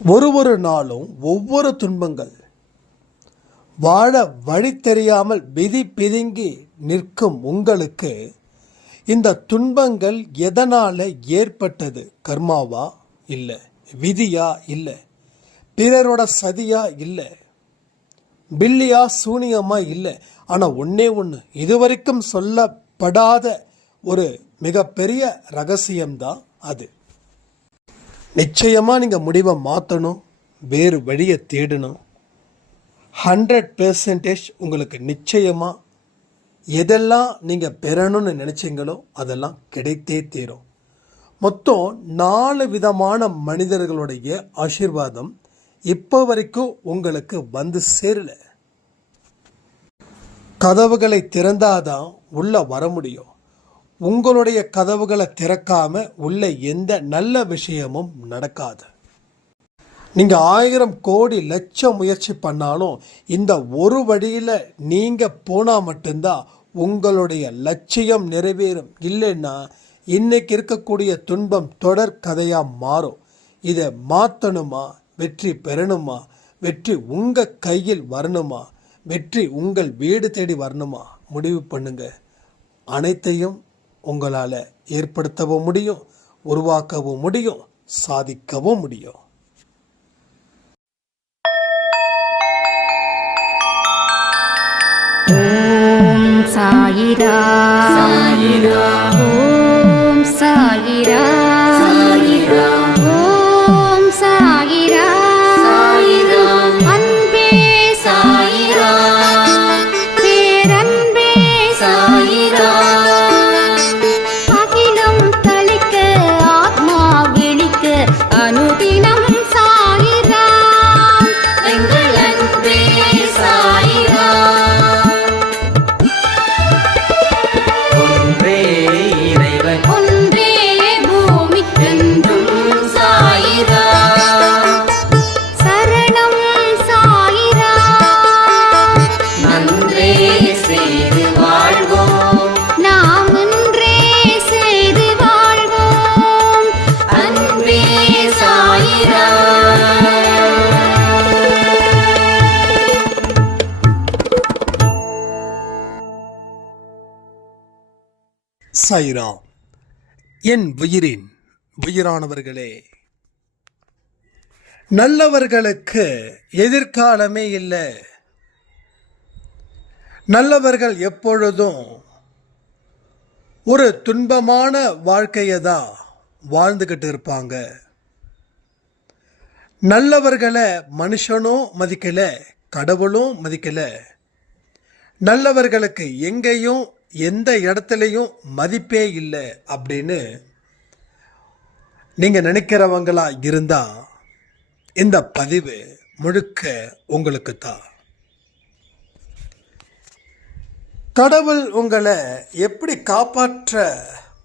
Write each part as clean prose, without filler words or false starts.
ஒரு நாளும் ஒவ்வொரு துன்பங்கள் வாழ வழி தெரியாமல் விதி பிதுங்கி நிற்கும் உங்களுக்கு இந்த துன்பங்கள் எதனால் ஏற்பட்டது? கர்மாவா இல்லை, விதியா இல்லை, பிறரோட சதியா இல்லை, பில்லியா சூனியமா இல்லை. ஆனால் ஒன்றே ஒன்று, இதுவரைக்கும் சொல்லப்படாத ஒரு மிகப்பெரிய ரகசியம்தான் அது. நிச்சயமாக நீங்கள் முடிவை மாற்றணும், வேறு வழியை தேடணும். 100% உங்களுக்கு நிச்சயமாக எதெல்லாம் நீங்கள் பெறணும்னு நினச்சிங்களோ அதெல்லாம் கிடைத்தே தீரும். மொத்தம் 4 விதமான மனிதர்களுடைய ஆசீர்வாதம் இப்போ வரைக்கும் உங்களுக்கு வந்து சேரல. கதவுகளை திறந்தாதான் உள்ள வர முடியும். உங்களுடைய கதவுகளை திறக்காம உள்ள எந்த நல்ல விஷயமும் நடக்காது. நீங்கள் 1000 கோடி லட்சம் முயற்சி பண்ணாலும் இந்த ஒரு வழியில் நீங்கள் போனால் மட்டும்தான் உங்களுடைய லட்சியம் நிறைவேறும். இல்லைன்னா இன்னைக்கு இருக்கக்கூடிய துன்பம் தொடர் கதையாக மாறும். இதை மாற்றணுமா, வெற்றி பெறணுமா, வெற்றி உங்கள் கையில் வரணுமா, வெற்றி உங்கள் வீடு தேடி வரணுமா, முடிவு பண்ணுங்க. அனைத்தையும் உங்களால் ஏற்படுத்தவும் முடியும், உருவாக்கவும் முடியும், சாதிக்கவும் முடியும். ஓம் சாயிரா சாயிரா, ஓம் சாயிரா சாயிரா, ஓம் சாயிரா சாயிரா, அன்பே சாயிரா, பேரன்பே சாயிரா, அகிலம் தளிக்க ஆத்மா விழிக்க அனுதினம் சாயிரா, எங்கள் அன்பே சாயிரா. ஒன்றே இறைவன், ஒன்றே பூமிக்கென்றும் சாயிரா, சரணம் சாயிரா, நன்றே செய்து வாழ்வோம், நாம் ஒன்றே செய்து வாழ்வோம், அன்பே சாயிரா. சாயிரா. என் உயிரின் உயிரானவர்களே, நல்லவர்களுக்கு எதிர்காலமே இல்லை. நல்லவர்கள் எப்பொழுதும் ஒரு துன்பமான வாழ்க்கையை தான் வாழ்ந்துக்கிட்டு இருப்பாங்க. நல்லவர்களை மனுஷனும் மதிக்கலை, கடவுளும் மதிக்கலை. நல்லவர்களுக்கு எங்கேயும் எந்த இடத்துலையும் மதிப்பே இல்லை அப்படின்னு நீங்கள் நினைக்கிறவங்களா இருந்தால் இந்த பதிவு முழுக்க உங்களுக்கு தான். கடவுள் உங்களை எப்படி காப்பாற்ற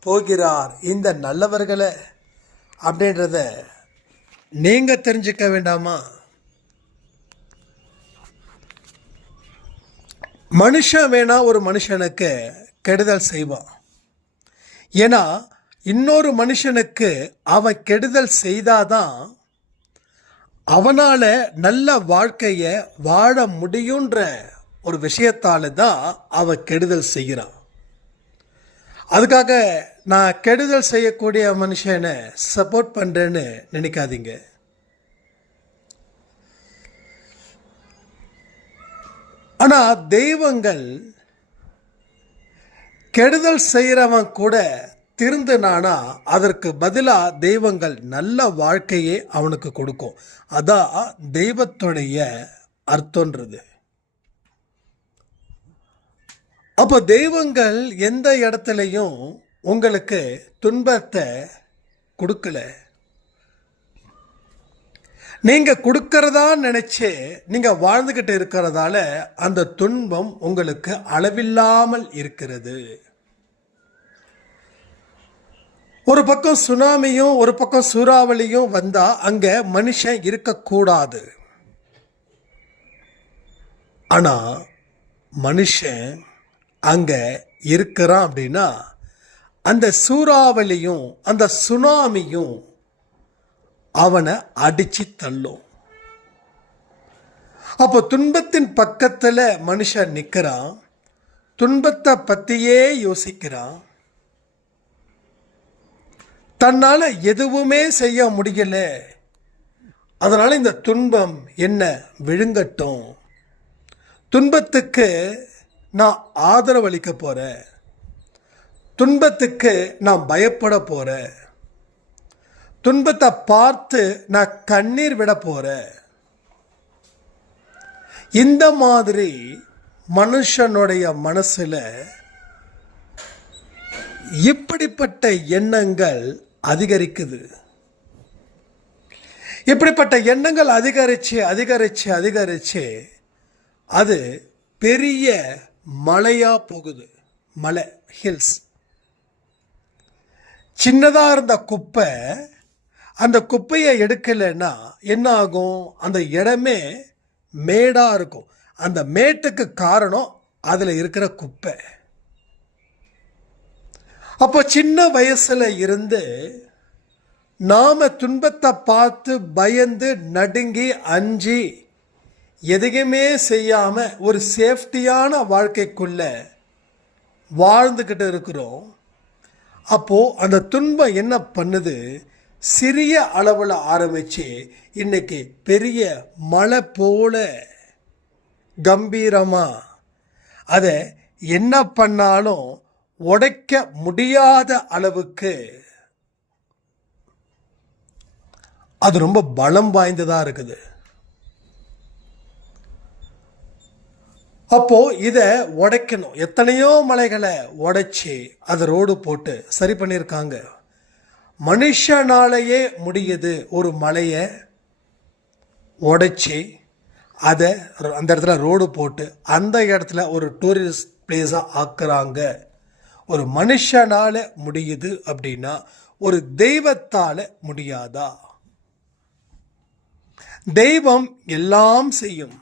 போகிறார் இந்த நல்லவர்களை அப்படின்றத நீங்கள் தெரிஞ்சுக்க வேண்டாமா? மனுஷன் வேணா ஒரு மனுஷனுக்கு கெடுதல் செய்வான். ஏன்னா இன்னொரு மனுஷனுக்கு அவன் கெடுதல் செய்தாதான் அவனால் நல்ல வாழ்க்கையை வாழ முடியுன்ற ஒரு விஷயத்தால தான் அவன் கெடுதல் செய்கிறான். அதுக்காக நான் கெடுதல் செய்யக்கூடிய மனுஷனை சப்போர்ட் பண்ணுறேன்னு நினைக்காதீங்க. ஆனால் தெய்வங்கள் கெடுதல் செய்கிறவன் கூட திருந்தினானா அதற்கு பதிலாக தெய்வங்கள் நல்ல வாழ்க்கையே அவனுக்கு கொடுக்கும். அதான் தெய்வத்துடைய அர்த்தன்றது. அப்போ தெய்வங்கள் எந்த இடத்துலையும் உங்களுக்கு துன்பத்தை கொடுக்கல. நீங்கள் கொடுக்கறதா நினைச்சு நீங்கள் வாழ்ந்துக்கிட்டு இருக்கிறதால அந்த துன்பம் உங்களுக்கு அளவில்லாமல் இருக்கிறது. ஒரு பக்கம் சுனாமியும் ஒரு பக்கம் சூறாவளியும் வந்தால் அங்கே மனுஷன் இருக்கக்கூடாது. ஆனால் மனுஷன் அங்கே இருக்கிறான் அப்படின்னா அந்த சூறாவளியும் அந்த சுனாமியும் அவனை அடிச்சு தள்ளும். அப்போ துன்பத்தின் பக்கத்தில் மனுஷன் நிற்கிறான், துன்பத்தை பற்றியே யோசிக்கிறான், தன்னால் எதுவுமே செய்ய முடியல, அதனால் இந்த துன்பம் என்ன விழுங்கட்டும், துன்பத்துக்கு நான் ஆதரவளிக்க போகிறேன், துன்பத்துக்கு நான் பயப்பட போகிறேன், துன்பத்தை பார்த்து நான் கண்ணீர் விட போகிறேன். இந்த மாதிரி மனுஷனுடைய மனசில் இப்படிப்பட்ட எண்ணங்கள் அதிகரிக்குது. இப்படிப்பட்ட எண்ணங்கள் அதிகரிச்சு அது பெரிய மலையா போகுது. மலை, ஹில்ஸ். சின்னதாக இருந்த குப்பை, அந்த குப்பையை எடுக்கலைன்னா என்ன ஆகும்? அந்த இடமே மேடாக இருக்கும். அந்த மேட்டுக்கு காரணம் அதில் இருக்கிற குப்பை. அப்போ சின்ன வயசுல இருந்து நாம துன்பத்தை பார்த்து பயந்து நடுங்கி அஞ்சி எதையுமே செய்யாம ஒரு சேஃப்டியான வாழ்க்கைக்குள்ள வாழ்ந்துக்கிட்டு இருக்கிறோம். அப்போ அந்த துன்பம் என்ன பண்ணுது? சிறிய அளவில் ஆரம்பிச்சு இன்னைக்கு பெரிய மலை போல கம்பீரமா அதை என்ன பண்ணாலும் உடைக்க முடியாத அளவுக்கு அது ரொம்ப பலம் வாய்ந்ததா இருக்குது. அப்போ இதை உடைக்கணும். எத்தனையோ மலைகளை உடைச்சி அதை ரோடு போட்டு சரி பண்ணியிருக்காங்க. மனுஷனாலேயே முடியுது ஒரு மலையை உடைச்சி அதை அந்த இடத்துல ரோடு போட்டு அந்த இடத்துல ஒரு டூரிஸ்ட் பிளேஸாக ஆக்குறாங்க. ஒரு மனுஷனால முடியுது அப்படின்னா ஒரு தெய்வத்தால முடியாதா? தெய்வம் எல்லாம் செய்யும்.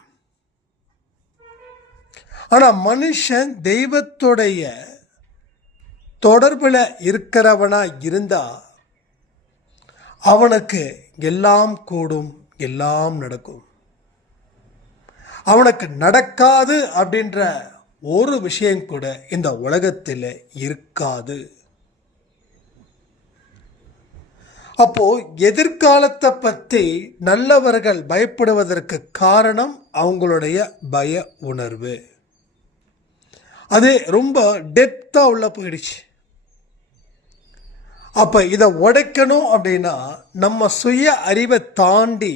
ஆனா மனுஷன் தெய்வத்துடைய தொடர்புல இருக்கிறவனா இருந்தா அவனுக்கு எல்லாம் கூடும், எல்லாம் நடக்கும். அவனுக்கு நடக்காது அப்படின்ற ஒரு விஷயம் கூட இந்த உலகத்தில் இருக்காது. அப்போ எதிர்காலத்தை பற்றி நல்லவர்கள் பயப்படுவதற்கு காரணம் அவங்களுடைய பய உணர்வு. அது ரொம்ப டெப்தா உள்ள போயிடுச்சு. அப்ப இதை உடைக்கணும் அப்படின்னா நம்ம சுய அறிவை தாண்டி,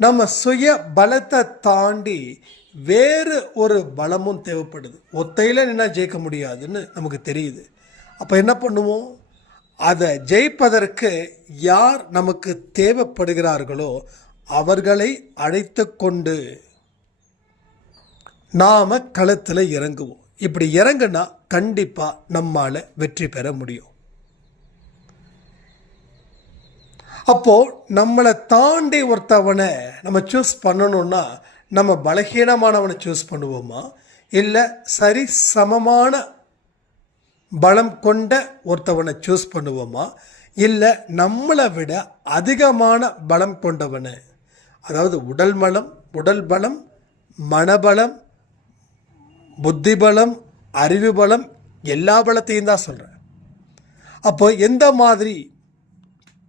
நம்ம சுய பலத்தை தாண்டி வேறு ஒரு பலமும் தேவைப்படுது. ஒத்தையில் நின்னா ஜெயிக்க முடியாதுன்னு நமக்கு தெரியுது. அப்போ என்ன பண்ணுவோம்? அதை ஜெயிப்பதற்கு யார் நமக்கு தேவைப்படுகிறார்களோ அவர்களை அழைத்து கொண்டு நாம களத்தில் இறங்குவோம். இப்படி இறங்குனா கண்டிப்பா நம்மால வெற்றி பெற முடியும். அப்போ நம்மளை தாண்டி ஒருத்தவனை நம்ம சூஸ் பண்ணணும்னா நம்ம பலகீனமானவனை சூஸ் பண்ணுவோமா, இல்லை சரி சமமான பலம் கொண்ட ஒருத்தவனை சூஸ் பண்ணுவோமா, இல்லை நம்மளை விட அதிகமான பலம் கொண்டவனை, அதாவது உடல் பலம், மனபலம், புத்தி பலம், அறிவு பலம், எல்லா பலத்தையும் தான் சொல்கிறேன். அப்போ எந்த மாதிரி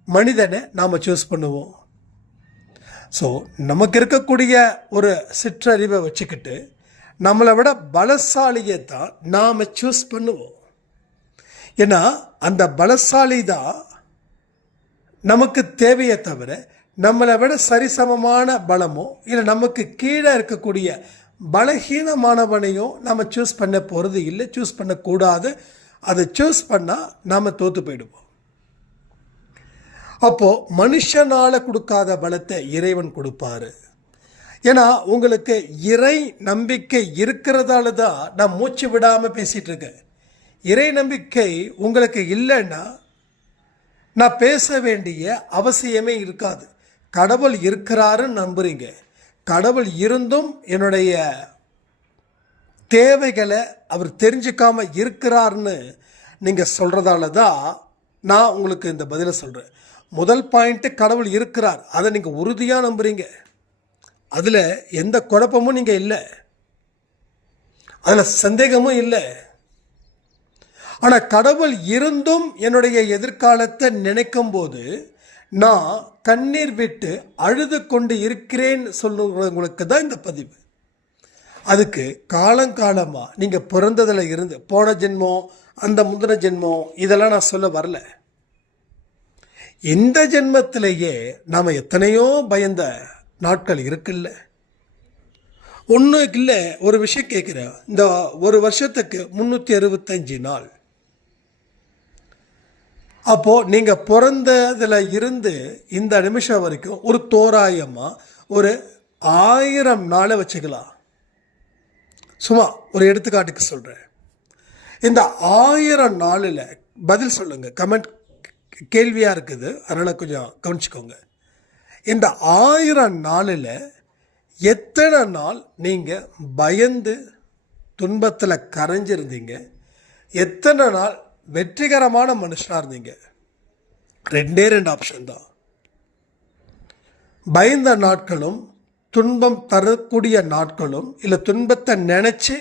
மனிதனை நாம் சூஸ் பண்ணுவோம்? ஸோ நமக்கு இருக்கக்கூடிய ஒரு சிற்றறிவை வச்சுக்கிட்டு நம்மளை விட பலசாலியை தான் நாம் சூஸ் பண்ணுவோம். ஏன்னா அந்த பலசாலி தான் நமக்கு தேவையே தவிர நம்மளை விட சரிசமமான பலமோ இல்லை நமக்கு கீழே இருக்கக்கூடிய பலகீனமானவனையும் நம்ம சூஸ் பண்ண போகிறது இல்லை, சூஸ் பண்ணக்கூடாது. அதை சூஸ் பண்ணால் நாம் தோற்று போயிடுவோம். அப்போது மனுஷனால் கொடுக்காத பலத்தை இறைவன் கொடுப்பாரு. ஏன்னா உங்களுக்கு இறை நம்பிக்கை இருக்கிறதால தான் நான் மூச்சு விடாமல் பேசிகிட்டு இருக்கேன். இறை நம்பிக்கை உங்களுக்கு இல்லைன்னா நான் பேச வேண்டிய அவசியமே இருக்காது. கடவுள் இருக்கிறாருன்னு நம்புறீங்க. கடவுள் இருந்தும் என்னுடைய தேவைகளை அவர் தெரிஞ்சுக்காம இருக்கிறாருன்னு நீங்கள் சொல்கிறதால தான் நான் உங்களுக்கு இந்த பதிலை சொல்கிறேன். முதல் பாயிண்ட்டு கடவுள் இருக்கிறார், அதை நீங்கள் உறுதியாக நம்புறீங்க, அதில் எந்த குழப்பமும் நீங்கள் இல்லை, அதில் சந்தேகமும் இல்லை. ஆனால் கடவுள் இருந்தும் என்னுடைய எதிர்காலத்தை நினைக்கும் போது நான் கண்ணீர் விட்டு அழுது கொண்டு இருக்கிறேன் சொல்லுறவங்களுக்கு தான் இந்த பதிவு. அதுக்கு காலங்காலமாக நீங்கள் பிறந்ததில் இருந்து போன ஜென்மம், அந்த முந்தின ஜென்மம், இதெல்லாம் நான் சொல்ல வரல. இந்த ஜென்மத்திலேயே நாம் எத்தனையோ பயந்த நாட்கள் இருக்குல்ல. ஒன்றும் இல்லை, ஒரு விஷயம் கேட்குறேன். இந்த ஒரு வருஷத்துக்கு 365 நாள். அப்போது நீங்கள் பிறந்ததில் இருந்து இந்த நிமிஷம் வரைக்கும் ஒரு தோராயமாக ஒரு 1000 நாளை வச்சுக்கலாம். சும்மா ஒரு எடுத்துக்காட்டுக்கு சொல்கிறேன். இந்த 1000 நாளில் பதில் சொல்லுங்கள். கமெண்ட் கேள்வியாக இருக்குது, அதனால் கொஞ்சம் கவனிச்சுக்கோங்க. இந்த 1000 நாளில் எத்தனை நாள் நீங்கள் பயந்து துன்பத்தில் கரைஞ்சிருந்தீங்க, எத்தனை நாள் வெற்றிகரமான மனுஷனாக இருந்தீங்க? 2 ஆப்ஷன் தான். பயந்த நாட்களும் துன்பம் தரக்கூடிய நாட்களும், இல்லை துன்பத்தை நினச்சி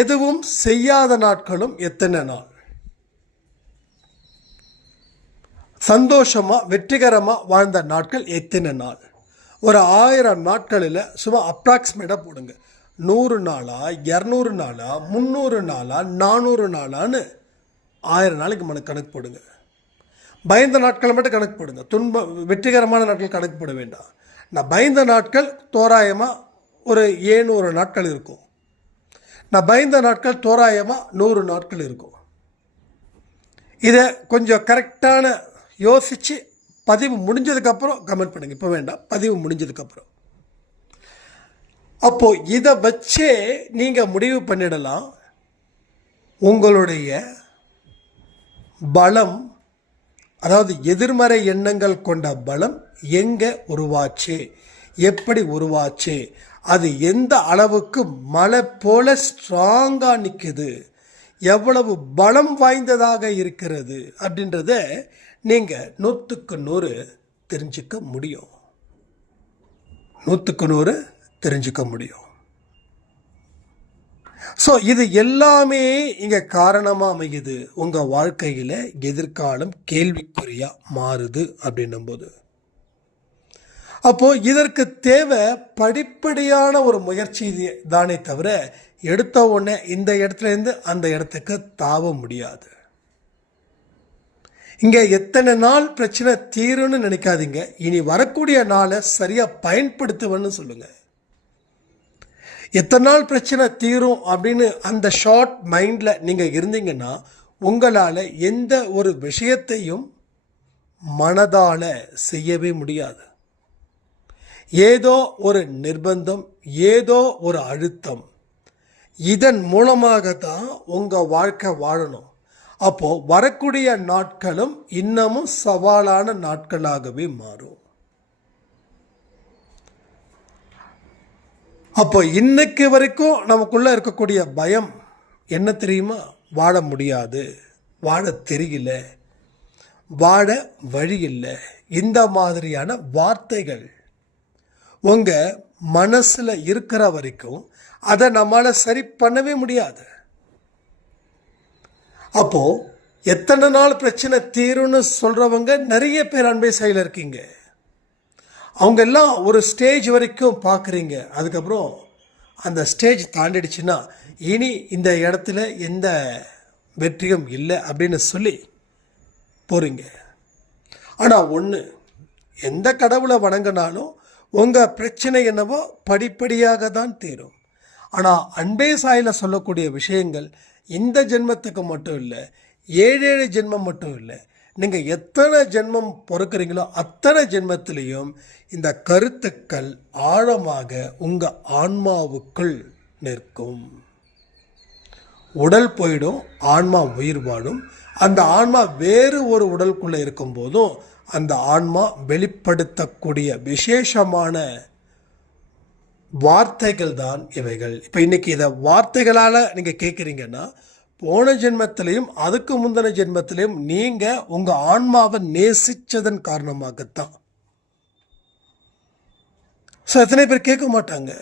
எதுவும் செய்யாத நாட்களும் எத்தனை நாள்? சந்தோஷமாக வெற்றிகரமாக வாழ்ந்த நாட்கள் எத்தனை நாள்? ஒரு 1000 நாட்களில் சும்மா அப்ராக்சிமேட்டாக போடுங்க. 100 நாளா, 200 நாளா, 300 நாளா, 400 நாளான்னு 1000 நாளைக்கு கணக்கு போடுங்க. பயந்த நாட்களை மட்டும் கணக்கு போடுங்க. வெற்றிகரமான நாட்கள் கணக்கு போட வேண்டாம். நான் பயந்த நாட்கள் தோராயமாக ஒரு 700 நாட்கள் இருக்கும். நான் பயந்த நாட்கள் தோராயமாக 100 நாட்கள் இருக்கும். இதை கொஞ்சம் கரெக்டான யோசித்து பதிவு முடிஞ்சதுக்கப்புறம் கமெண்ட் பண்ணுங்கள். இப்போ வேண்டாம், பதிவு முடிஞ்சதுக்கப்புறம். அப்போது இதை வச்சே நீங்கள் முடிவு பண்ணிடலாம் உங்களுடைய பலம், அதாவது எதிர்மறை எண்ணங்கள் கொண்ட பலம் எங்கே உருவாச்சு, எப்படி உருவாச்சு, அது எந்த அளவுக்கு மலை போல ஸ்ட்ராங்காக நிற்குது, எவ்வளவு பலம் வாய்ந்ததாக இருக்கிறது அப்படின்றத நீங்கள் 100க்கு 100 தெரிஞ்சுக்க முடியும். 100க்கு 100 தெரிஞ்சுக்க முடியும். ஸோ இது எல்லாமே இங்கே காரணமாக அமையுது. உங்கள் வாழ்க்கையில் எதிர்காலம் கேள்விக்குறியாக மாறுது அப்படின்னும்போது, அப்போது இதற்கு தேவை படிப்படியான ஒரு முயற்சி தானே தவிர எடுத்த உடனே இந்த இடத்துலேருந்து அந்த இடத்துக்கு தாவ முடியாது. இங்கே எத்தனை நாள் பிரச்சனை தீரும்னு நினைக்காதீங்க. இனி வரக்கூடிய நாளை சரியாக பயன்படுத்துவேன்னு சொல்லுங்கள். எத்தனை நாள் பிரச்சனை தீரும் அப்படின்னு அந்த ஷார்ட் மைண்டில் நீங்கள் இருந்தீங்கன்னா உங்களால் எந்த ஒரு விஷயத்தையும் மனதால் செய்யவே முடியாது. ஏதோ ஒரு நிர்பந்தம், ஏதோ ஒரு அழுத்தம், இதன் மூலமாக தான் உங்கள் வாழ்க்கை வாழணும். அப்போது வரக்கூடிய நாட்களும் இன்னமும் சவாலான நாட்களாகவே மாறும். அப்போ இன்னைக்கு வரைக்கும் நமக்குள்ளே இருக்கக்கூடிய பயம் என்ன தெரியுமா? வாழ முடியாது, வாழ தெரியல, வாழ வழி இல்லை, இந்த மாதிரியான வார்த்தைகள் உங்கள் மனசில் இருக்கிற வரைக்கும் அதை நம்மளால் சரி பண்ணவே முடியாது. அப்போது எத்தனை நாள் பிரச்சனை தீரும்னு சொல்கிறவங்க நிறைய பேர் அன்பை செயலில் இருக்கீங்க. அவங்க எல்லாம் ஒரு ஸ்டேஜ் வரைக்கும் பார்க்குறீங்க. அதுக்கப்புறம் அந்த ஸ்டேஜ் தாண்டிடுச்சுன்னா இனி இந்த இடத்துல எந்த வெற்றியும் இல்லை அப்படின்னு சொல்லி போகிறீங்க. ஆனால் ஒன்று, எந்த கடவுளை வணங்கினாலும் உங்கள் பிரச்சனை என்னவோ படிப்படியாக தான் தீரும். ஆனால் அன்பே சாயில் சொல்லக்கூடிய விஷயங்கள் இந்த ஜென்மத்துக்கு மட்டும் இல்லை, 7 ஜென்மம் மட்டும் இல்லை, நீங்கள் எத்தனை ஜென்மம் பொறுக்கிறீங்களோ அத்தனை ஜென்மத்திலையும் இந்த கருத்துக்கள் ஆழமாக உங்கள் ஆன்மாவுக்குள் நிற்கும். உடல் போயிடும், ஆன்மா உயிர் வாழும். அந்த ஆன்மா வேறு ஒரு உடலுக்குள்ளே இருக்கும்போதும் அந்த ஆன்மா வெளிப்படுத்தக்கூடிய விசேஷமான வார்த்தைகள் தான் இவைகள். இப்போ இன்றைக்கி இதை வார்த்தைகளால் நீங்கள் கேட்குறீங்கன்னா போன ஜென்மத்திலையும் அதுக்கு முந்தின ஜென்மத்திலையும் நீங்கள் உங்கள் ஆன்மாவை நேசித்ததன் காரணமாகத்தான். ஸோ எத்தனை பேர் கேட்க மாட்டாங்க,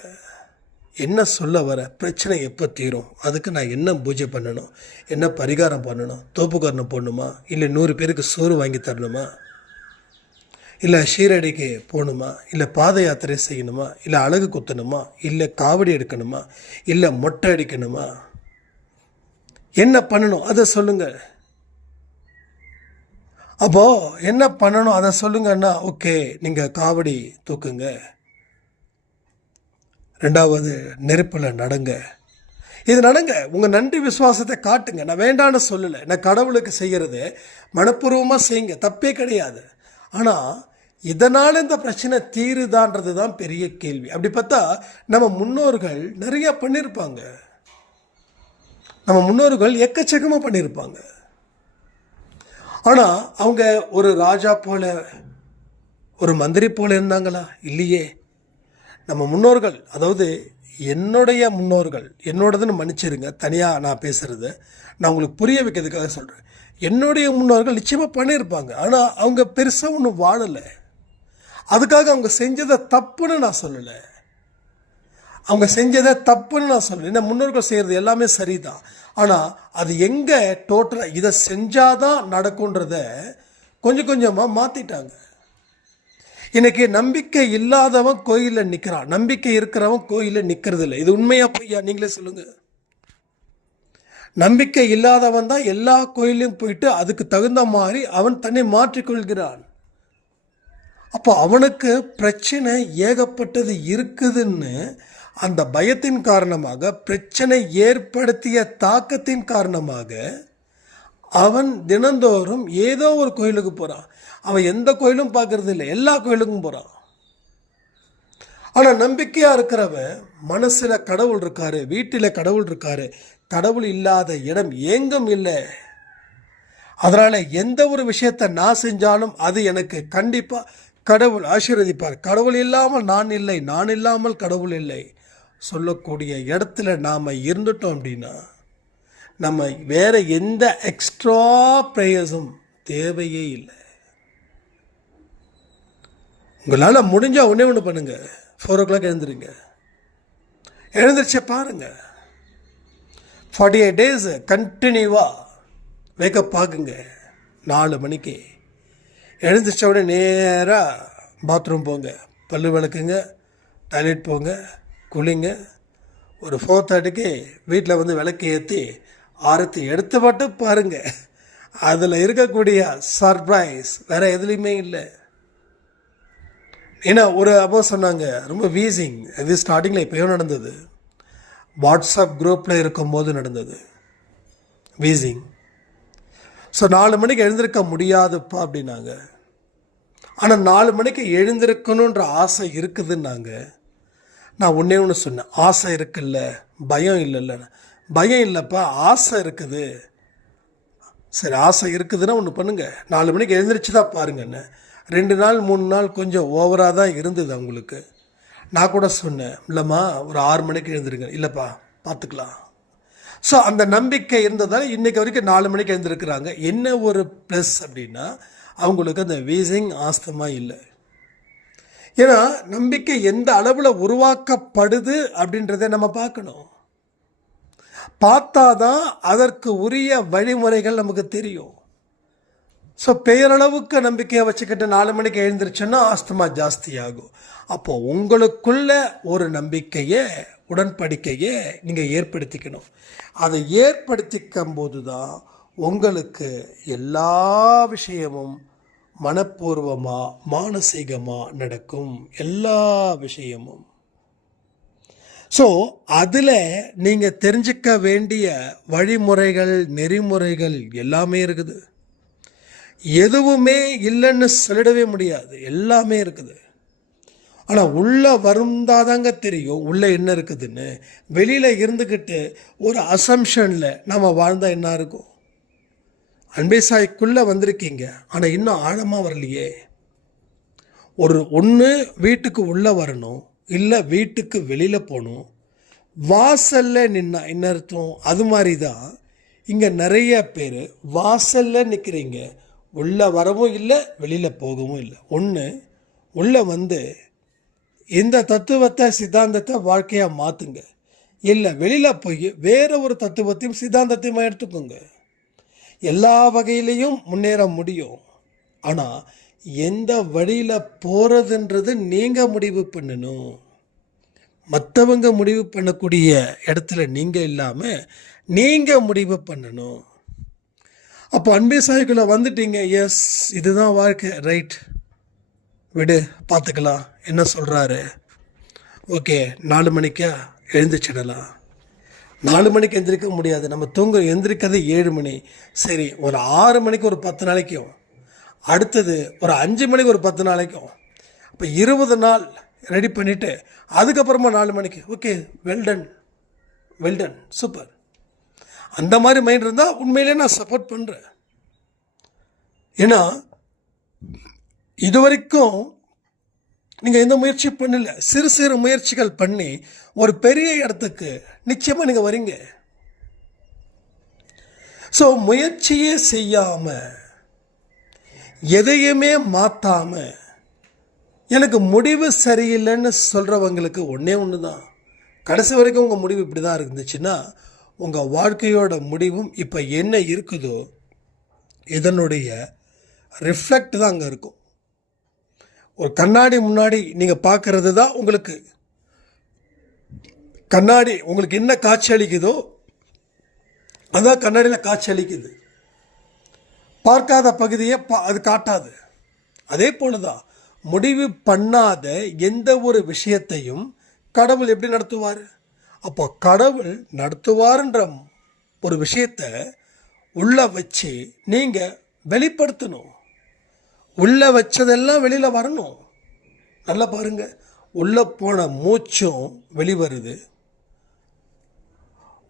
என்ன சொல்ல வர, பிரச்சனை எப்போ தீரும், அதுக்கு நான் என்ன பூஜை பண்ணணும், என்ன பரிகாரம் பண்ணணும், தோப்புக்கரணம் போடணுமா, இல்லை 100 பேருக்கு சோறு வாங்கி தரணுமா, இல்லை ஷீரடிக்கு போகணுமா, இல்லை பாத யாத்திரை செய்யணுமா, இல்லை அழகு குத்தணுமா, இல்லை காவடி எடுக்கணுமா, இல்லை மொட்டை அடிக்கணுமா, என்ன பண்ணணும் அதை சொல்லுங்கள். அப்போது என்ன பண்ணணும் அதை சொல்லுங்கன்னா, ஓகே நீங்கள் காவடி தூக்குங்க, 2வது நெருப்பில் நடங்க, இது நடங்க, உங்கள் நன்றி விசுவாசத்தை காட்டுங்க. நான் வேண்டான்னு சொல்லலை, நான் கடவுளுக்கு செய்கிறது மனப்பூர்வமாக செய்யுங்க, தப்பே கிடையாது. ஆனால் இதனால் இந்த பிரச்சனை தீருதான்றது தான் பெரிய கேள்வி. அப்படி பார்த்தா நம்ம முன்னோர்கள் நிறைய பண்ணியிருப்பாங்க, நம்ம முன்னோர்கள் எக்கச்சக்கமாக பண்ணியிருப்பாங்க. ஆனால் அவங்க ஒரு ராஜா போல ஒரு மந்திரி போல இருந்தாங்களா? இல்லையே. நம்ம முன்னோர்கள், அதாவது என்னுடைய முன்னோர்கள், என்னோடதுன்னு மன்னிச்சிருங்க, தனியாக நான் பேசுகிறது, நான் உங்களுக்கு புரிய வைக்கிறதுக்காக சொல்கிறேன். என்னுடைய முன்னோர்கள் நிச்சயமாக பண்ணியிருப்பாங்க, ஆனால் அவங்க பெருசாக ஒன்றும் வாழலை. அதுக்காக அவங்க செஞ்சதை தப்புன்னு நான் சொல்லலை, அவங்க செஞ்சதை தப்புன்னு நான் சொல்லலை. ஏன்னா முன்னோர்கள் செய்கிறது எல்லாமே சரிதான், ஆனால் அது எங்கே டோட்டலாக இதை செஞ்சாதான் நடக்குன்றத கொஞ்சம் கொஞ்சமாக மாற்றிட்டாங்க. இன்னைக்கு நம்பிக்கை இல்லாதவன் கோயிலில் நிற்கிறான், நம்பிக்கை இருக்கிறவன் கோயிலில் நிற்கிறது இல்லை. இது உண்மையா பொய்யா நீங்களே சொல்லுங்க. நம்பிக்கை இல்லாதவன் தான் எல்லா கோயிலையும் போயிட்டு அதுக்கு தகுந்த மாதிரி அவன் தன்னை மாற்றிக்கொள்கிறான். அப்போ அவனுக்கு பிரச்சனை ஏகப்பட்டது இருக்குதுன்னு அந்த பயத்தின் காரணமாக, பிரச்சனை ஏற்படுத்திய தாக்கத்தின் காரணமாக அவன் தினந்தோறும் ஏதோ ஒரு கோயிலுக்கு போகிறான். அவன் எந்த கோயிலும் பார்க்கறது இல்லை, எல்லா கோயிலுக்கும் போகிறான். ஆனால் நம்பிக்கையாக இருக்கிறவன் மனசில் கடவுள் இருக்காரு, வீட்டில் கடவுள் இருக்காரு, கடவுள் இல்லாத இடம் எங்கும் இல்லை. அதனால் எந்த ஒரு விஷயத்தை நான் செஞ்சாலும் அது எனக்கு கண்டிப்பாக கடவுள் ஆசீர்வதிப்பார். கடவுள் இல்லாமல் நான் இல்லை, நான் இல்லாமல் கடவுள் இல்லை சொல்லக்கூடிய இடத்துல நாம் இருந்துட்டோம் அப்படின்னா நம்ம வேறு எந்த எக்ஸ்ட்ரா ப்ரேயர்ஸும் தேவையே இல்லை. உங்களால் முடிஞ்சால் ஒன்று பண்ணுங்கள், 4 o'clock எழுந்துருங்க, எழுந்திரிச்ச பாருங்கள், 48 days கண்டினியூவாக வேக்கப் ஆகுங்க. 4 மணிக்கு எழுந்திரிச்ச உடனே நேராக பாத்ரூம் போங்க, பல்லு விளக்குங்க, டாய்லெட் போங்க, குளிங்க. ஒரு 4:30க்கு வீட்டில் வந்து விளக்கு ஏற்றி ஆரத்தி எடுத்து மட்டும் பாருங்கள். அதில் இருக்கக்கூடிய சர்ப்ரைஸ் வேறு எதுலேயுமே இல்லை. ஏன்னா ஒரு அப்போ சொன்னாங்க, ரொம்ப வீசிங், இது ஸ்டார்டிங்கில் இப்போயோ நடந்தது, வாட்ஸ்அப் குரூப்பில் இருக்கும்போது நடந்தது வீசிங். ஸோ 4 மணிக்கு எழுந்திருக்க முடியாதுப்பா அப்படின்னாங்க. ஆனால் 4 மணிக்கு எழுந்திருக்கணுன்ற ஆசை இருக்குதுன்னாங்க. நான் ஒன்று சொன்னேன், ஆசை இருக்குல்ல, பயம் இல்லைல்ல. பயம் இல்லைப்பா, ஆசை இருக்குது. சரி, ஆசை இருக்குதுன்னா ஒன்று பண்ணுங்கள், 4 மணிக்கு எழுந்திரிச்சு தான் பாருங்கன்னு. 2 நாள் 3 நாள் கொஞ்சம் ஓவராக தான் இருந்தது அவங்களுக்கு. நான் கூட சொன்னேன், இல்லைம்மா ஒரு 6 மணிக்கு எழுந்திருங்க. இல்லைப்பா பார்த்துக்கலாம். ஸோ அந்த நம்பிக்கை இருந்ததால் இன்றைக்கி வரைக்கும் 4 மணிக்கு எழுந்திருக்கிறாங்க. என்ன ஒரு ப்ளஸ் அப்படின்னா அவங்களுக்கு அந்த வீசிங் ஆஸ்தமா இல்லை. ஏன்னா நம்பிக்கை எந்த அளவில் உருவாக்கப்படுது அப்படின்றத நம்ம பார்க்கணும். பார்த்தாதான் அதற்கு உரிய வழிமுறைகள் நமக்கு தெரியும். ஸோ பெயரளவுக்கு நம்பிக்கையை வச்சுக்கிட்டு 4 மணிக்கு எழுந்திருச்சுன்னா ஆஸ்துமா ஜாஸ்தி ஆகும். அப்போது உங்களுக்குள்ள ஒரு நம்பிக்கையை, உடன்படிக்கையை நீங்கள் ஏற்படுத்திக்கணும். அதை ஏற்படுத்திக்கும் போது தான் உங்களுக்கு எல்லா விஷயமும் மனப்பூர்வமாக மானசீகமாக நடக்கும், எல்லா விஷயமும். ஸோ அதில் நீங்கள் தெரிஞ்சிக்க வேண்டிய வழிமுறைகள், நெறிமுறைகள் எல்லாமே இருக்குது. எதுவுமே இல்லைன்னு சொல்லிடவே முடியாது, எல்லாமே இருக்குது. ஆனால் உள்ளே வருந்தாதாங்க தெரியும் உள்ளே என்ன இருக்குதுன்னு. வெளியில் இருந்துக்கிட்டு ஒரு அசம்ஷனில் நம்ம வாழ்ந்தால் என்ன இருக்கும்? அன்பே சாய்க்குள்ளே வந்திருக்கீங்க, ஆனால் இன்னும் ஆழமாக வரலையே. ஒன்று வீட்டுக்கு உள்ளே வரணும், இல்லை வீட்டுக்கு வெளியில் போகணும். வாசலில் நின்னா என்ன அர்த்தம்? அது மாதிரி தான் இங்கே நிறைய பேர் வாசலில் நிற்கிறீங்க, உள்ளே வரவும் இல்லை, வெளியில் போகவும் இல்லை. ஒன்று உள்ளே வந்து இந்த தத்துவத்தை சித்தாந்தத்தை வாழ்க்கையாக மாற்றுங்க, இல்லை வெளியில் போய் வேறு ஒரு தத்துவத்தையும் சித்தாந்தத்தையும் எடுத்துக்கோங்க. எல்லா வகையிலையும் முன்னேற முடியும். ஆனால் எந்த வழியில் போகிறதுன்றது நீங்கள் முடிவு பண்ணணும். மற்றவங்க முடிவு பண்ணக்கூடிய இடத்துல நீங்கள் இல்லாமல் நீங்கள் முடிவு பண்ணணும். அப்போ அன்பே சாய்க்குள்ளே வந்துட்டீங்க, எஸ் இதுதான் வாழ்க்கை, ரைட், விடு பார்த்துக்கலாம், என்ன சொல்கிறாரு, ஓகே 4 மணிக்கா எழுந்திரிச்சிடலாம். 4 மணிக்கு எந்திரிக்க முடியாது, நம்ம எந்திரிக்கிறது 7 மணி. சரி, ஒரு 6 மணிக்கு ஒரு 10 நாளைக்கும், அடுத்தது ஒரு 5 மணிக்கு ஒரு 10 நாளைக்கும், அப்போ 20 நாள் ரெடி பண்ணிவிட்டு அதுக்கப்புறமா 4 மணிக்கு, ஓகே, வெல்டன், சூப்பர். அந்த மாதிரி மைண்ட் இருந்தால் உண்மையிலே நான் சப்போர்ட் பண்ணுறேன். ஏன்னா இது வரைக்கும் நீங்கள் எந்த முயற்சி பண்ணல, சிறு சிறு முயற்சிகள் பண்ணி ஒரு பெரிய இடத்துக்கு நிச்சயமாக நீங்கள் வரீங்க. ஸோ முயற்சியே செய்யாமல் எதையுமே மாற்றாமல் எனக்கு முடிவு சரியில்லைன்னு சொல்கிறவங்களுக்கு ஒன்று தான், கடைசி வரைக்கும் உங்கள் முடிவு இப்படி தான் இருந்துச்சுன்னா உங்கள் வாழ்க்கையோட முடிவும் இப்போ என்ன இருக்குதோ இதனுடைய ரிஃப்ளெக்ட் தான் அங்கே இருக்கும். ஒரு கண்ணாடி முன்னாடி நீங்கள் பார்க்கறது தான் உங்களுக்கு கண்ணாடி, உங்களுக்கு என்ன காட்சி அளிக்குதோ அதான் கண்ணாடியில் காட்சி அளிக்குது. பார்க்காத பகுதியை அது காட்டாது. அதே போல தான் முடிவு பண்ணாத எந்த ஒரு விஷயத்தையும் கடவுள் எப்படி நடத்துவார்? அப்போ கடவுள் நடத்துவார்ன்ற ஒரு விஷயத்தை உள்ளே வச்சு நீங்கள் வெளிப்படுத்தணும். உள்ளே வச்சதெல்லாம் வெளியில் வரணும். நல்லா பாருங்கள், உள்ளே போன மூச்சும் வெளிவருது,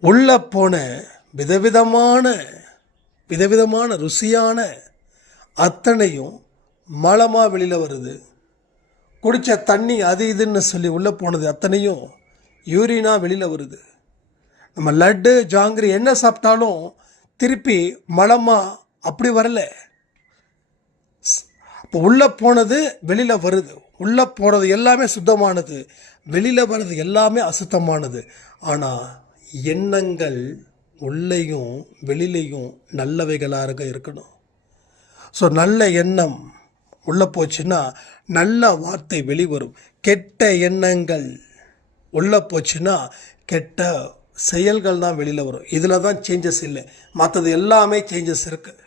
உள்ளே போன விதவிதமான ருசியான அத்தனையும் மலமாக வெளியில் வருது. குடித்த தண்ணி அது இதுன்னு சொல்லி உள்ளே போனது அத்தனையும் யூரினாக வெளியில் வருது. நம்ம லட்டு ஜாங்கிரி என்ன சாப்பிட்டாலும் திருப்பி மலமாக அப்படி வரல. இப்போ உள்ளே போனது வெளியில் வருது, உள்ளே போனது எல்லாமே சுத்தமானது, வெளியில் வர்றது எல்லாமே அசுத்தமானது. ஆனால் எண்ணங்கள் உள்ளேயும் வெளியிலையும் நல்லவைகளாக இருக்கணும். ஸோ நல்ல எண்ணம் உள்ளே போச்சுன்னா நல்ல வார்த்தை வெளிவரும். கெட்ட எண்ணங்கள் உள்ளே போச்சுன்னா கெட்ட செயல்கள் தான் வெளியில் வரும். இதில் தான் சேஞ்சஸ் இல்லை, மற்றது எல்லாமே சேஞ்சஸ் இருக்குது.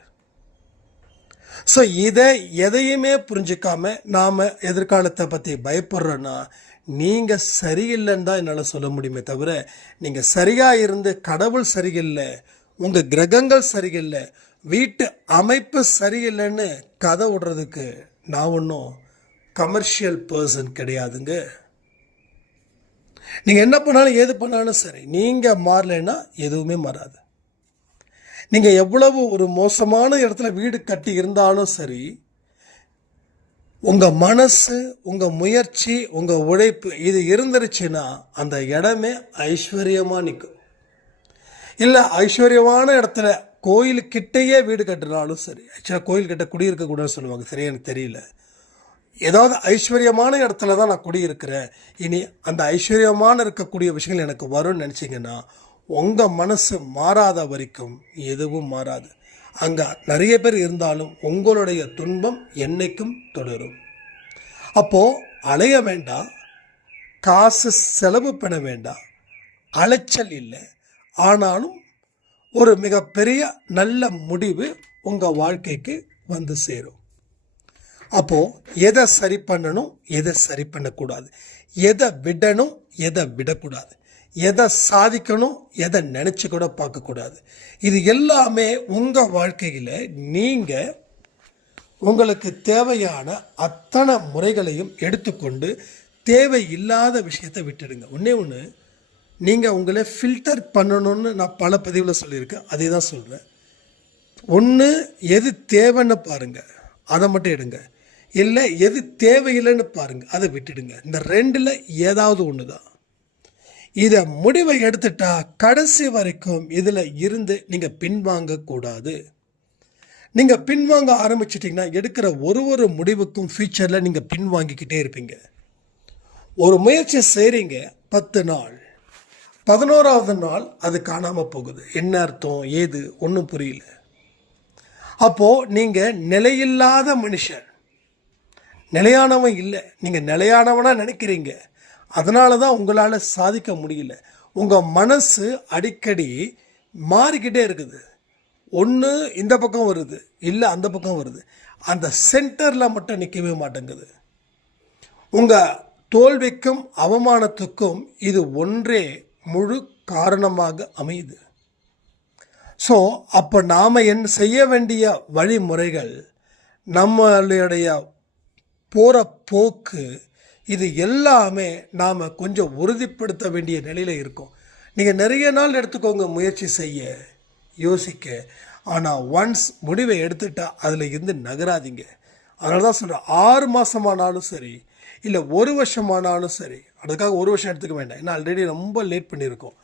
ஸோ எதையுமே புரிஞ்சிக்காம நாம் எதிர்காலத்தை பற்றி பயப்படுறோன்னா நீங்கள் சரியில்லைன்னு தான் என்னால் சொல்ல முடியுமே தவிர, நீங்கள் சரியாக இருந்து கடவுள் சரியில்லை, உங்கள் கிரகங்கள் சரியில்லை, வீட்டு அமைப்பு சரியில்லைன்னு கதை விடுறதுக்கு நான் ஒன்றும் கமர்ஷியல் பர்சன் கிடையாதுங்க. நீங்கள் என்ன பண்ணாலும் ஏது பண்ணாலும் சரி, நீங்கள் மாறலைன்னா எதுவுமே மாறாது. நீங்கள் எவ்வளவு ஒரு மோசமான இடத்துல வீடு கட்டி இருந்தாலும் சரி, உங்கள் மனசு, உங்கள் முயற்சி, உங்கள் உழைப்பு இது இருந்துருச்சுன்னா அந்த இடமே ஐஸ்வர்யமாக நிற்கும். இல்லை ஐஸ்வர்யமான இடத்துல கோயிலுக்கிட்டேயே வீடு கட்டினாலும் சரி, ஆக்சுவலாக கோயில்கிட்ட குடியிருக்கக்கூடாதுன்னு சொல்லுவாங்க, சரியா எனக்கு தெரியல. ஏதாவது ஐஸ்வர்யமான இடத்துல தான் நான் குடியிருக்கிறேன், இனி அந்த ஐஸ்வர்யமான இருக்கக்கூடிய விஷயங்கள் எனக்கு வரும்னு நினச்சிங்கன்னா உங்கள் மனசு மாறாத வரைக்கும் எதுவும் மாறாது. அங்கே நிறைய பேர் இருந்தாலும் உங்களுடைய துன்பம் என்னைக்கும் தொடரும். அப்போது அலைய வேண்டாம், காசு செலவு பண்ண வேண்டாம், அலைச்சல் இல்லை. ஆனாலும் ஒரு மிகப்பெரிய நல்ல முடிவு உங்கள் வாழ்க்கைக்கு வந்து சேரும். அப்போது எதை சரி பண்ணணும், எதை சரி பண்ணக்கூடாது, எதை விடணும், எதை விடக்கூடாது, எதை சாதிக்கணும், எதை நினச்சி கூட பார்க்கக்கூடாது, இது எல்லாமே உங்கள் வாழ்க்கையில் நீங்கள் உங்களுக்கு தேவையான அத்தனை முறைகளையும் எடுத்துக்கொண்டு தேவையில்லாத விஷயத்தை விட்டுடுங்க. ஒன்று நீங்கள் உங்களை ஃபில்டர் பண்ணணும்னு நான் பல பதிவில் சொல்லியிருக்கேன், அதே தான் சொல்கிறேன். ஒன்று எது தேவைன்னு பாருங்கள், அதை மட்டும் எடுங்க. இல்லை எது தேவையில்லைன்னு பாருங்கள், அதை விட்டுடுங்க. இந்த ரெண்டில் ஏதாவது ஒன்று தான். இதை முடிவை எடுத்துட்டா கடைசி வரைக்கும் இதில் இருந்து நீங்கள் பின்வாங்க கூடாது. நீங்கள் பின்வாங்க ஆரம்பிச்சிட்டிங்கன்னா எடுக்கிற ஒரு முடிவுக்கும் ஃபியூச்சரில் நீங்கள் பின்வாங்கிக்கிட்டே இருப்பீங்க. ஒரு முயற்சி செய்கிறீங்க 10 நாள், 11வது நாள் அது காணாமல் போகுது. என்ன அர்த்தம், ஏது ஒன்றும் புரியல. அப்போது நீங்கள் நிலையில்லாத மனுஷன், நிலையானவன் இல்லை. நீங்கள் நிலையானவனாக நினைக்கிறீங்க, அதனால தான் உங்களால் சாதிக்க முடியல. உங்கள் மனசு அடிக்கடி மாறிக்கிட்டே இருக்குது. ஒன்று இந்த பக்கம் வருது, இல்லை அந்த பக்கம் வருது. அந்த சென்டரில் மட்டும் நிற்கவே மாட்டேங்குது. உங்கள் தோல்விக்கும் அவமானத்துக்கும் இது ஒன்றே முழு காரணமாக அமையுது. ஸோ அப்போ நாம் என்ன செய்ய வேண்டிய வழிமுறைகள், நம்மளுடைய போகிற போக்கு, இது எல்லாமே நாம் கொஞ்சம் உறுதிப்படுத்த வேண்டிய நிலையில் இருக்கும். நீங்கள் நிறைய நாள் எடுத்துக்கோங்க முயற்சி செய்ய, யோசிக்க. ஆனால் ஒன்ஸ் முடிவை எடுத்துட்டால் அதில் இருந்து நகராதீங்க. அதனால தான் சொல்கிறேன், 6 மாதமானாலும் சரி, இல்லை 1 வருஷமானாலும் சரி. அதுக்காக 1 வருஷம் எடுத்துக்க வேண்டாம், ஏன்னா ஆல்ரெடி ரொம்ப லேட் பண்ணியிருக்கோம்.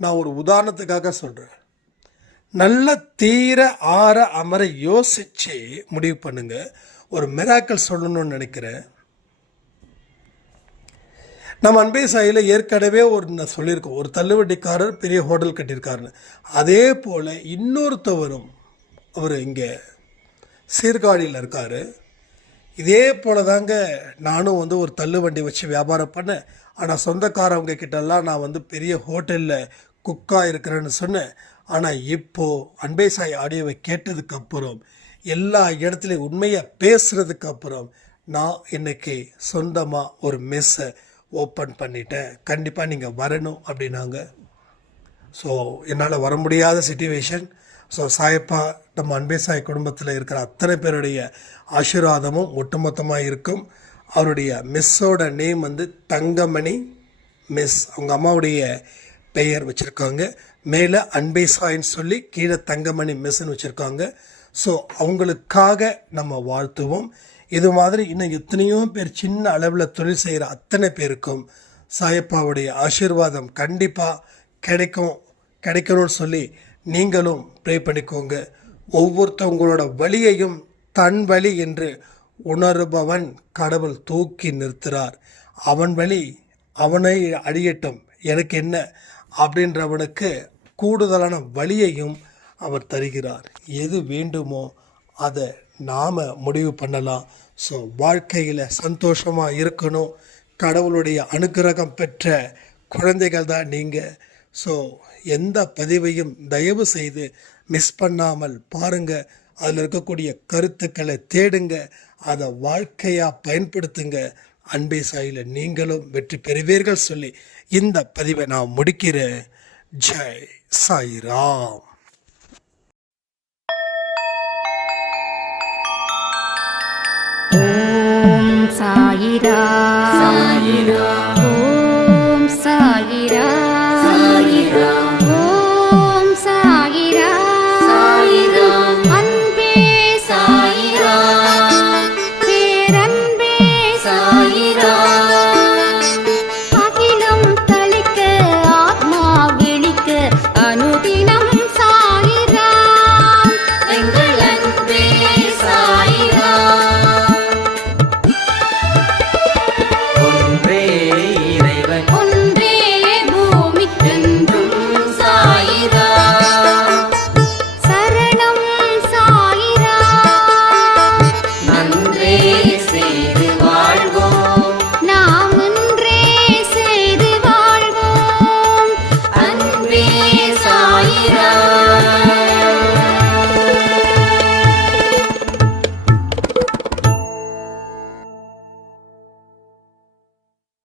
நான் ஒரு உதாரணத்துக்காக சொல்கிறேன். நல்ல தீர ஆற அமர யோசித்து முடிவு பண்ணுங்க. ஒரு மிராக்கிள் சொல்லணும்னு நினைக்கிறேன். நம்ம அன்பே சாயில ஏற்கனவே நான் சொல்லியிருக்கோம், ஒரு தள்ளுவண்டிக்காரர் பெரிய ஹோட்டல் கட்டியிருக்காருன்னு. அதே போல் இன்னொருத்தவரும் அவர் இங்கே சீர்காழியில் இருக்கார். இதே போல் தாங்க நானும் ஒரு தள்ளுவண்டி வச்சு வியாபாரம் பண்ணேன். ஆனால் சொந்தக்காரவங்க கிட்டெல்லாம் நான் பெரிய ஹோட்டலில் குக்காக இருக்கிறேன்னு சொன்னேன். ஆனால் இப்போது அன்பே சாய் ஆடியோவை கேட்டதுக்கப்புறம், எல்லா இடத்துலையும் உண்மையை பேசுகிறதுக்கப்புறம், நான் இன்றைக்கி சொந்தமாக ஒரு மெஸ்ஸை ஓப்பன் பண்ணிட்டேன். கண்டிப்பாக நீங்கள் வரணும் அப்படின்னாங்க. ஸோ என்னால் வர முடியாத சிச்சுவேஷன். ஸோ சாயப்பா நம்ம அன்பே சாய் குடும்பத்தில் இருக்கிற அத்தனை பேருடைய ஆசீர்வாதமும் ஒட்டுமொத்தமாக இருக்கும். அவருடைய மிஸ்ஸோட நேம் தங்கமணி மிஸ். அவங்க அம்மாவுடைய பெயர் வச்சுருக்காங்க. மேலே அன்பே சாயின்னு சொல்லி கீழே தங்கமணி மிஸ்ன்னு வச்சுருக்காங்க. ஸோ அவங்களுக்காக நம்ம வாழ்த்துவோம். இது மாதிரி இன்னும் எத்தனையோ பேர் சின்ன அளவில் தொழில் செய்கிற அத்தனை பேருக்கும் சாயப்பாவுடைய ஆசீர்வாதம் கண்டிப்பாக கிடைக்கணும்னு சொல்லி நீங்களும் ப்ரே பண்ணிக்கோங்க. ஒவ்வொருத்தவங்களோட வழியையும் தன் வழி என்று உணர்பவன் கடவுள் தூக்கி நிறுத்துகிறார். அவன் வழி அவனை அழியட்டும், எனக்கு என்ன அப்படின்றவனுக்கு கூடுதலான வழியையும் அவர் தருகிறார். எது வேண்டுமோ அதை நாம் முடிவு பண்ணலாம். ஸோ வாழ்க்கையில் சந்தோஷமாக இருக்கணும். கடவுளுடைய அனுக்கிரகம் பெற்ற குழந்தைகள் தான் நீங்கள். ஸோ எந்த பதிவையும் தயவு செய்து மிஸ் பண்ணாமல் பாருங்கள். அதில் இருக்கக்கூடிய கருத்துக்களை தேடுங்க, அதை வாழ்க்கையாக பயன்படுத்துங்க. அன்பே சாயில நீங்களும் வெற்றி பெறுவீர்கள் சொல்லி இந்த பதிவை நான் முடிக்கிறேன். ஜெய் சாய்ராம். ஓம் சாயிரா சாயிரா.